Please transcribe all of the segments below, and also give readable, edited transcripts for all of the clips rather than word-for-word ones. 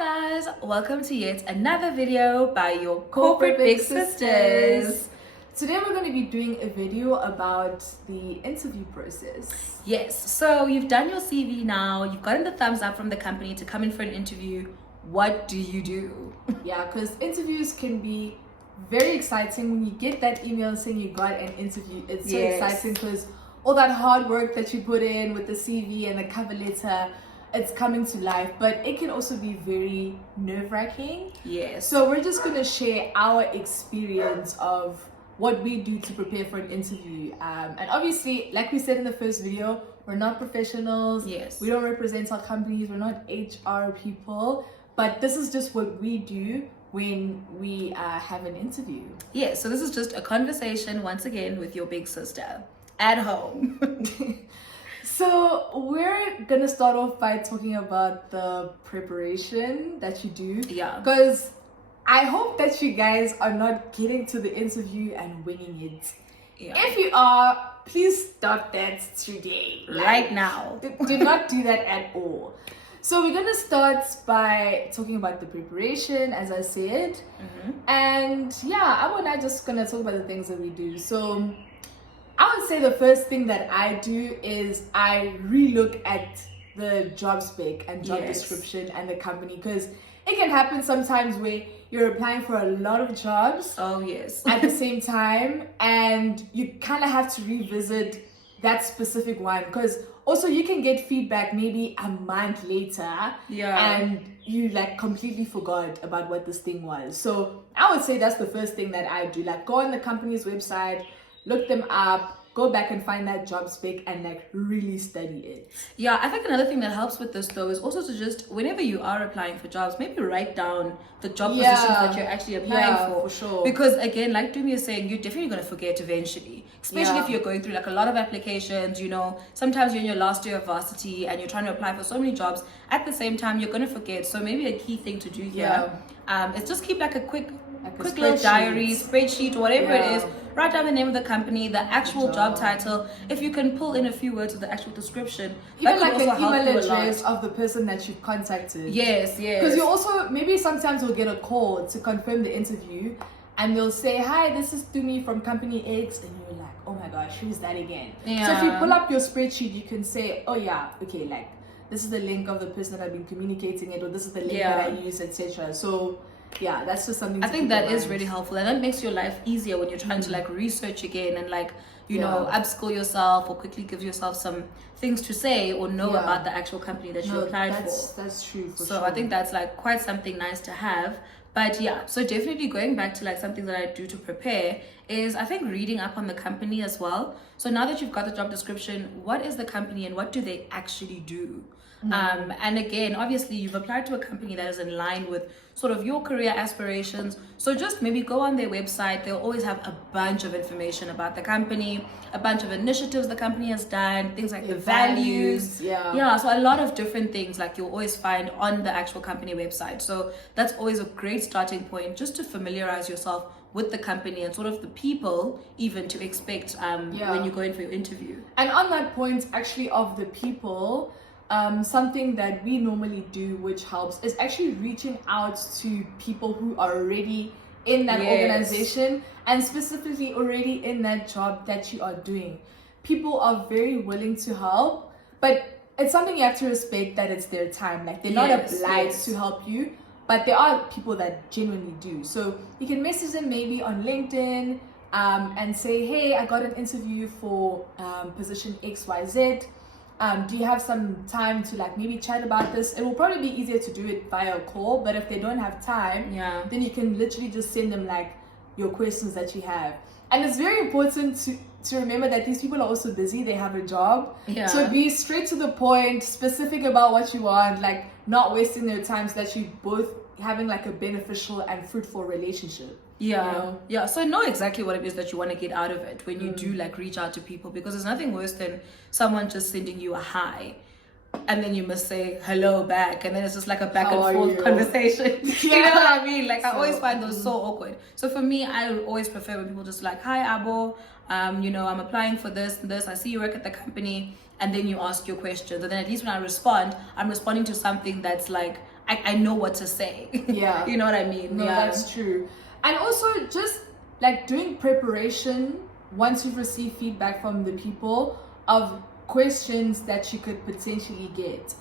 guys, welcome to yet another video by your corporate big sisters. Today we're going to be doing a video about the interview process. Yes, so you've done your CV now, you've gotten the thumbs up from the company to come in for an interview. What do you do? Yeah, because interviews can be very exciting. When you get that email saying you got an interview, it's so exciting because all that hard work that you put in with the CV and the cover letter, it's coming to life. But it can also be very nerve-wracking. Yes. So we're just going to share our experience of what we do to prepare for an interview. And obviously, like we said in the first video, we're not professionals. Yes. We don't represent our companies. We're not HR people. But this is just what we do when we have an interview. Yes, so this is just a conversation, once again, with your big sister at home. So we're gonna start off by talking about the preparation that you do. Yeah. Because I hope that you guys are not getting to the interview and winging it. Yeah. If you are, please stop that today. Right now. Do not do that at all. So we're gonna start by talking about the preparation, as I said. And yeah, I'm not just gonna talk about the things that we do. So I would say the first thing that I do is I relook at the job spec and job description and the company, because it can happen sometimes where you're applying for a lot of jobs at the same time, and you kind of have to revisit that specific one, because also you can get feedback maybe a month later and you like completely forgot about what this thing was. So I would say that's the first thing that I do, like go on the company's website, look them up, go back and find that job spec and like really study it. Yeah, I think another thing that helps with this though is also to just, whenever you are applying for jobs, maybe write down the job positions that you're actually applying for sure. Because again, like Dumi is saying, you're definitely going to forget eventually, especially if you're going through like a lot of applications. You know, sometimes you're in your last year of varsity and you're trying to apply for so many jobs at the same time, you're going to forget. So maybe a key thing to do here is just keep like a quick little diary, spreadsheet, whatever it is. Write down the name of the company, the actual job title. If you can pull in a few words of the actual description, even like the email address of the person that you've contacted. Yes. Because you also, maybe sometimes you'll get a call to confirm the interview and they'll say, hi, this is Dumi from company X, and you're like, oh my gosh, who's that again? So if you pull up your spreadsheet, you can say, oh yeah, okay, like this is the link of the person that I've been communicating it, or this is the link that I use, etc. So yeah, that's just something I think that is really helpful, and that makes your life easier when you're trying to like research again and like you know, upskill yourself or quickly give yourself some things to say or know about the actual company that you applied for. That's true. So I think that's like quite something nice to have. But yeah, so definitely going back to like something that I do to prepare is I think reading up on the company as well. So now that you've got the job description, what is the company and what do they actually do? And again, obviously you've applied to a company that is in line with sort of your career aspirations. So just maybe go on their website. They'll always have a bunch of information about the company, a bunch of initiatives the company has done, things like the values. So a lot of different things like you'll always find on the actual company website. So that's always a great starting point just to familiarize yourself with the company and sort of the people even to expect when you go in for your interview. And on that point actually of the people, something that we normally do which helps is actually reaching out to people who are already in that organization and specifically already in that job that you are doing. People are very willing to help, but it's something you have to respect that it's their time. Like they're not obliged to help you, but there are people that genuinely do. So you can message them maybe on LinkedIn and say, hey, I got an interview for position XYZ. Do you have some time to like maybe chat about this? It will probably be easier to do it via a call, but if they don't have time, then you can literally just send them like your questions that you have. And it's very important to remember that these people are also busy, they have a job. So be straight to the point, specific about what you want, like not wasting their time, so that you both having like a beneficial and fruitful relationship. So know exactly what it is that you want to get out of it when you do like reach out to people, because there's nothing worse than someone just sending you a hi and then you must say hello back, and then it's just like a back and forth conversation. You know what I mean? Like I always find those so awkward. So for me, I always prefer when people just like, hi Abo, you know, I'm applying for this and this, I see you work at the company, and then you ask your questions, and then at least when I respond, I'm responding to something that's like I know what to say. Yeah. You know what I mean? No, Yeah. that's true. And also just like doing preparation once you've received feedback from the people of questions that you could potentially get.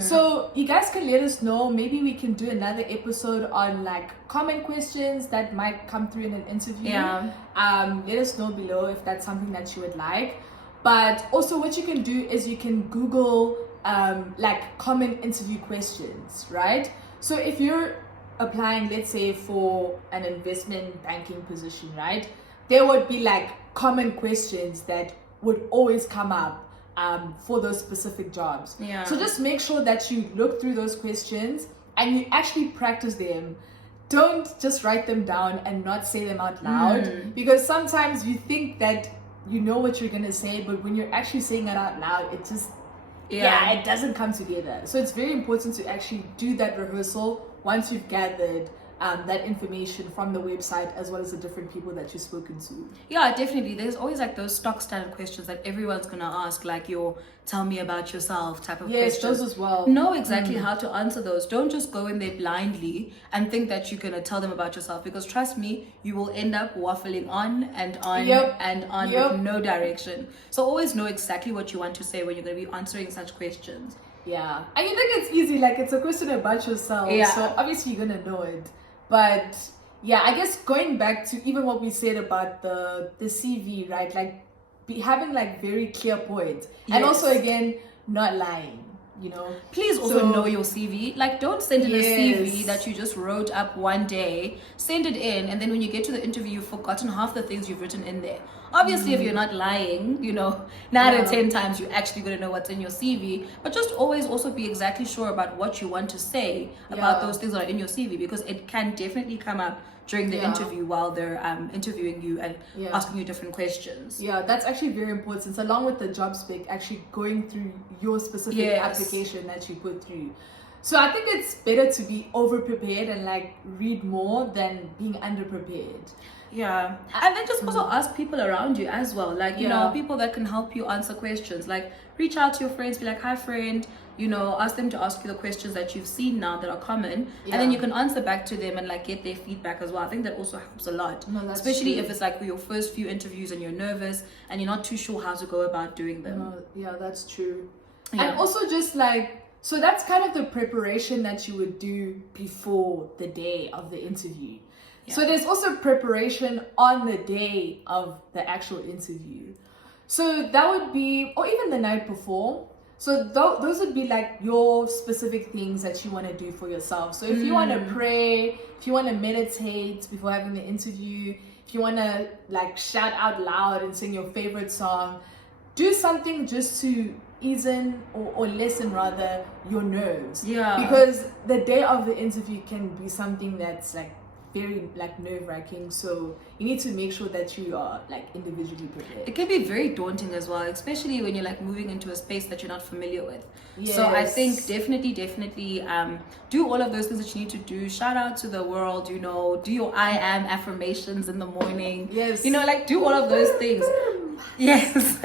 So you guys can let us know. Maybe we can do another episode on like common questions that might come through in an interview. Yeah. Let us know below if that's something that you would like. But also what you can do is you can Google like common interview questions, right? So if you're applying, let's say, for an investment banking position, right? There would be like common questions that would always come up for those specific jobs. Yeah. So just make sure that you look through those questions and you actually practice them. Don't just write them down and not say them out loud, because sometimes you think that you know what you're gonna say, but when you're actually saying it out loud, it just it doesn't come together. So it's very important to actually do that rehearsal once you've gathered that information from the website, as well as the different people that you've spoken to. Yeah, definitely. There's always like those stock standard questions that everyone's gonna ask, like your "tell me about yourself" type of Yes, questions. those as well. Know exactly how to answer those. Don't just go in there blindly and think that you're gonna tell them about yourself, because trust me, you will end up waffling on and on and on with no direction. So always know exactly what you want to say when you're gonna be answering such questions. Yeah, and you think it's easy, like it's a question about yourself. Yeah. So obviously you're gonna know it. But yeah, I guess going back to even what we said about the CV, right? Like having like very clear points, and also again not lying. You know, please also So- know your CV. Like, don't send in a CV Yes. that you just wrote up one day. Send it in, and then when you get to the interview, you've forgotten half the things you've written in there. Obviously, if you're not lying, you know, 9 out of 10 times you're actually going to know what's in your CV. But just always also be exactly sure about what you want to say about Yeah. those things that are in your CV, because it can definitely come up during the Yeah. interview while they're interviewing you and Yeah. asking you different questions. Yeah, that's actually very important. Along with the job spec, actually going through your specific Yes. application that you put through. So I think it's better to be over prepared and like read more than being under prepared. Yeah, and then just also ask people around you as well, like you know, Yeah. people that can help you answer questions. Like reach out to your friends, be like, "Hi, friend," you know, ask them to ask you the questions that you've seen now that are common, and then Yeah. you can answer back to them and like get their feedback as well. I think that also helps a lot, No, that's especially true. if it's like your first few interviews and you're nervous and you're not too sure how to go about doing them. Yeah, that's true. Yeah. And also just like, so that's kind of the preparation that you would do before the day of the interview. So there's also preparation on the day of the actual interview. So that would be, or even the night before. So those would be like your specific things that you want to do for yourself. So if you want to pray, if you want to meditate before having the interview, if you want to like shout out loud and sing your favorite song, do something just to ease in or lessen rather your nerves. Yeah. Because the day of the interview can be something that's like very like nerve-wracking, so you need to make sure that you are like individually prepared. It can be very daunting as well, especially when you're like moving into a space that you're not familiar with. So I Yes. think definitely do all of those things that you need to do. Shout out to the world, you know, do your I am affirmations in the morning. Yes. You know, like do all of those things. Yes.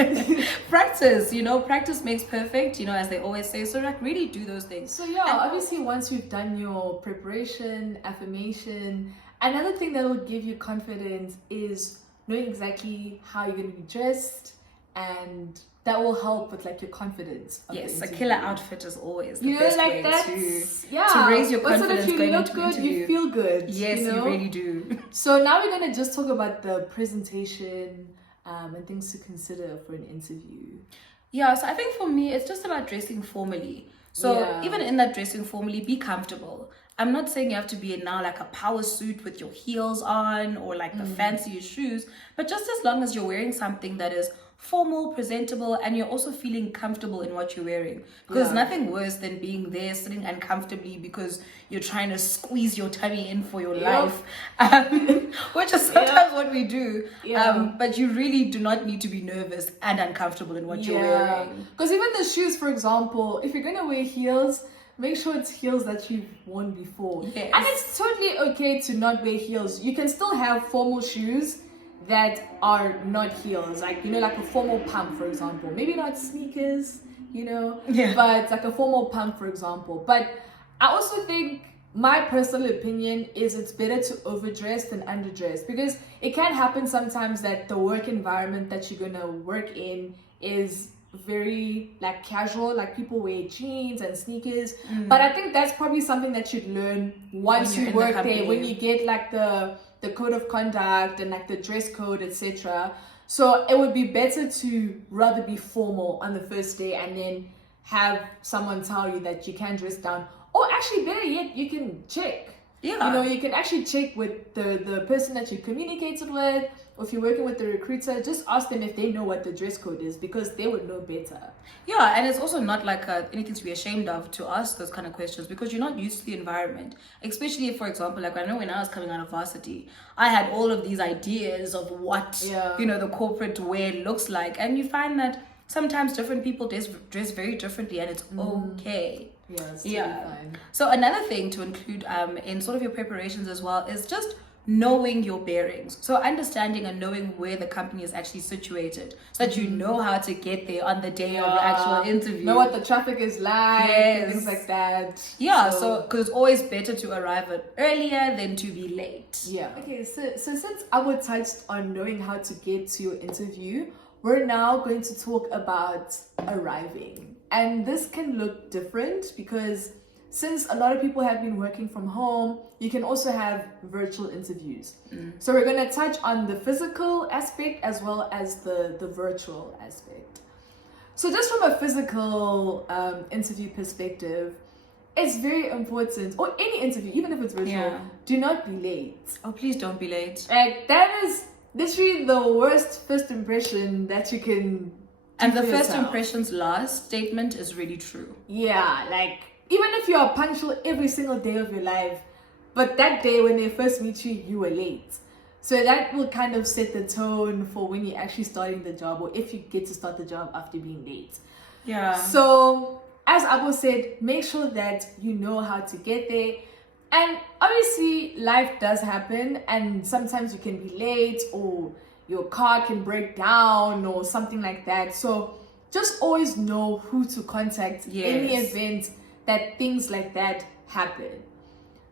Practice, you know, practice makes perfect, you know, as they always say. So like really do those things. So yeah, obviously once you've done your preparation, affirmation, another thing that will give you confidence is knowing exactly how you're going to be dressed, and that will help with like your confidence. Of Yes, the a interview. killer outfit is always the You know, best like way that's to raise your but so that confidence you going look into an good, you interview. feel good. Yes, you you know? really do. So now we're gonna just talk about the presentation and things to consider for an interview. Yeah, so I think for me, it's just about dressing formally. So Yeah. even in that dressing formally, be comfortable. I'm not saying you have to be in now like a power suit with your heels on or like the fanciest shoes, but just as long as you're wearing something that is formal, presentable, and you're also feeling comfortable in what you're wearing. Because Yeah. nothing worse than being there sitting uncomfortably because you're trying to squeeze your tummy in for your Yep. life, which is sometimes what we do. Yeah. But you really do not need to be nervous and uncomfortable in what you're wearing. Because even the shoes, for example, if you're gonna wear heels, make sure it's heels that you've worn before. Yes. And it's totally okay to not wear heels. You can still have formal shoes that are not heels, like, you know, like a formal pump, for example. Maybe not sneakers, you know, Yeah. but like a formal pump, for example. But I also think my personal opinion is it's better to overdress than underdress, because it can happen sometimes that the work environment that you're gonna work in is very like casual, like people wear jeans and sneakers. But I think that's probably something that you'd learn once you work there, when you get like the code of conduct and like the dress code, etc. So it would be better to rather be formal on the first day and then have someone tell you that you can dress down. Or actually, better yet, you can check. Yeah. You know, you can actually check with the person that you communicated with, or if you're working with the recruiter, just ask them if they know what the dress code is, because they would know better. Yeah, and it's also not like anything to be ashamed of to ask those kind of questions, because you're not used to the environment. Especially if, for example, like I know when I was coming out of varsity, I had all of these ideas of what, you know, the corporate wear looks like. And you find that sometimes different people dress very differently, and it's okay. Yeah, it's totally fine. So another thing to include in sort of your preparations as well is just knowing your bearings. So understanding and knowing where the company is actually situated, so that you know how to get there on the day of the actual interview. Know what the traffic is like, and things like that. Yeah, so because it's always better to arrive earlier than to be late. Yeah. Okay, so since Abo touched on knowing how to get to your interview, we're now going to talk about arriving. And this can look different because since a lot of people have been working from home, you can also have virtual interviews. So we're going to touch on the physical aspect as well as the virtual aspect. So just from a physical interview perspective, it's very important, or any interview, even if it's virtual, do not be late. Oh, please don't be late. Like, that is literally the worst first impression that you can. And the first impressions last statement is really true. Yeah, like, even if you are punctual every single day of your life, but that day when they first meet you, you were late. So that will kind of set the tone for when you're actually starting the job, or if you get to start the job after being late. Yeah. So, as Abo said, make sure that you know how to get there. And obviously, life does happen, and sometimes you can be late, or your car can break down or something like that. So just always know who to contact in the event that things like that happen.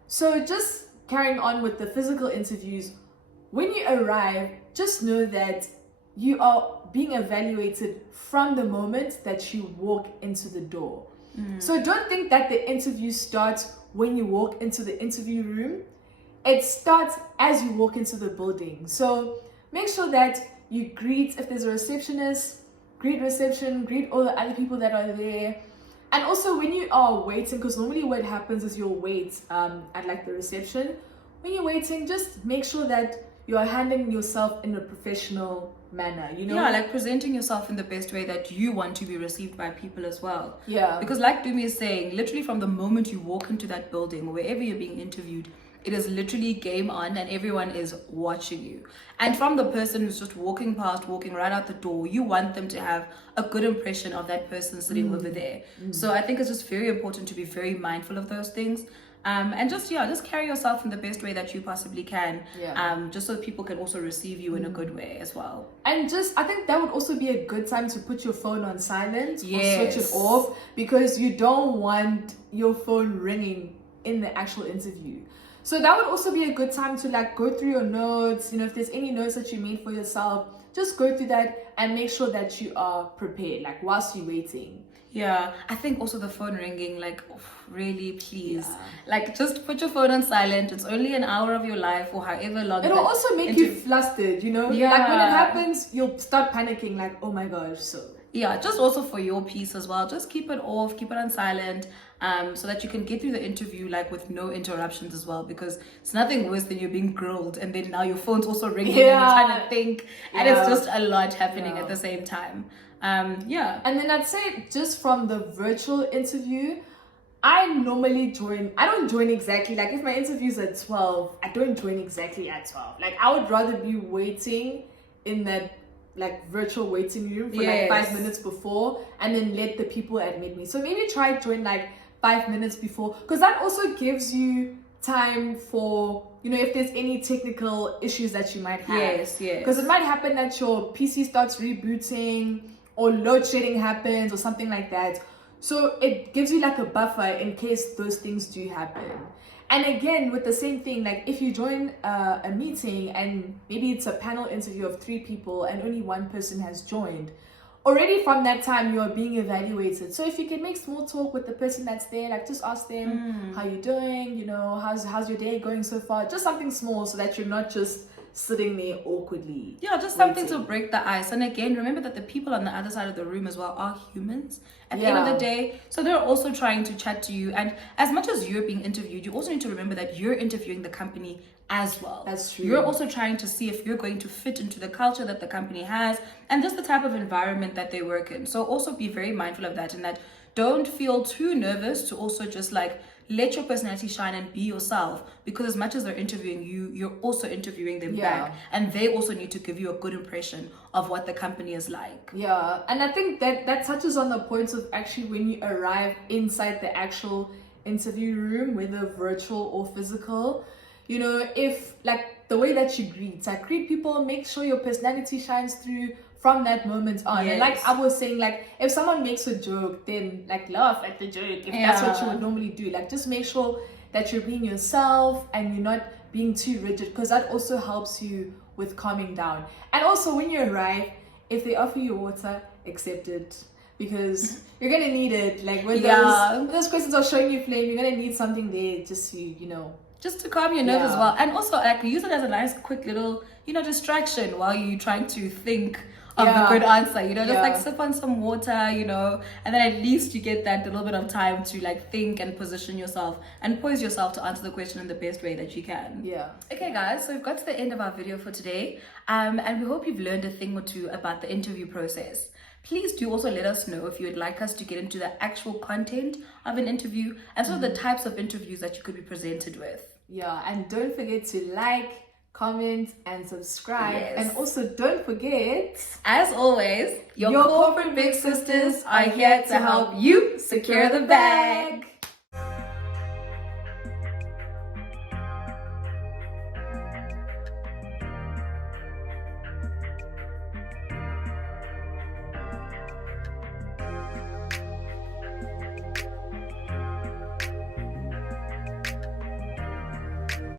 So just carrying on with the physical interviews, when you arrive, just know that you are being evaluated from the moment that you walk into the door. So don't think that the interview starts when you walk into the interview room. It starts as you walk into the building. So make sure that you greet, if there's a receptionist, greet reception, greet all the other people that are there. And also when you are waiting, because normally what happens is you'll wait at like the reception. When you're waiting, just make sure that you are handling yourself in a professional manner, you know? Yeah, like presenting yourself in the best way that you want to be received by people as well. Yeah. Because like Dumi is saying, literally from the moment you walk into that building or wherever you're being interviewed, it is literally game on and everyone is watching you. And from the person who's just walking past, walking right out the door, you want them to have a good impression of that person sitting over there. So I think it's just very important to be very mindful of those things. And just carry yourself in the best way that you possibly can. Just so that people can also receive you in a good way as well. And I think that would also be a good time to put your phone on silent or switch it off, because you don't want your phone ringing in the actual interview. So that would also be a good time to like go through your notes. You know, if there's any notes that you made for yourself, just go through that and make sure that you are prepared, like whilst you're waiting. Yeah, I think also the phone ringing, like, really, please. Like, just put your phone on silent. It's only an hour of your life or however long. It'll also make you flustered, you know? Yeah. Like, when it happens, you'll start panicking, like, oh my gosh, so. Yeah, just also for your peace as well. Just keep it off, keep it on silent, so that you can get through the interview, like, with no interruptions as well. Because it's nothing worse than you're being grilled and then now your phone's also ringing and you're trying to think. And it's just a lot happening at the same time. And then I'd say just from the virtual interview, I don't join exactly, like if my interview's at 12, I don't join exactly at 12. Like I would rather be waiting in that like virtual waiting room for like 5 minutes before, and then let the people admit me. So maybe try join like 5 minutes before, because that also gives you time for, you know, if there's any technical issues that you might have. Because it might happen that your PC starts rebooting or load shedding happens or something like that. So it gives you like a buffer in case those things do happen. And again, with the same thing, like if you join a meeting and maybe it's a panel interview of 3 people and only 1 person has joined, already from that time you are being evaluated. So if you can make small talk with the person that's there, like just ask them how you doing, you know, how's your day going so far, just something small so that you're not just sitting there awkwardly. Yeah, just something to break the ice. And again, remember that the people on the other side of the room as well are humans at the end of the day. So they're also trying to chat to you. And as much as you're being interviewed, you also need to remember that you're interviewing the company as well. That's true. You're also trying to see if you're going to fit into the culture that the company has and just the type of environment that they work in. So also be very mindful of that, and that don't feel too nervous to also just like let your personality shine and be yourself, because as much as they're interviewing you, you're also interviewing them back, and they also need to give you a good impression of what the company is like. Yeah, and I think that touches on the point of actually when you arrive inside the actual interview room, whether virtual or physical, you know, if like the way that you greet people, make sure your personality shines through from that moment on. And like I was saying, like if someone makes a joke, then like laugh at the joke if that's what you would normally do. Like just make sure that you're being yourself and you're not being too rigid, because that also helps you with calming down. And also when you arrive, if they offer you water, accept it, because you're gonna need it. Like when those questions are showing you flame, you're gonna need something there just to, you know, just to calm your nerves as well. And also like use it as a nice quick little, you know, distraction while you're trying to think of the good answer, you know, just like sip on some water, you know, and then at least you get that little bit of time to like think and position yourself and poise yourself to answer the question in the best way that you can. Okay guys, so we've got to the end of our video for today, and we hope you've learned a thing or two about the interview process. Please do also let us know if you would like us to get into the actual content of an interview and sort of the types of interviews that you could be presented with. And don't forget to like, comment and subscribe. And also don't forget, as always, your corporate big sisters are here to help you secure the bag.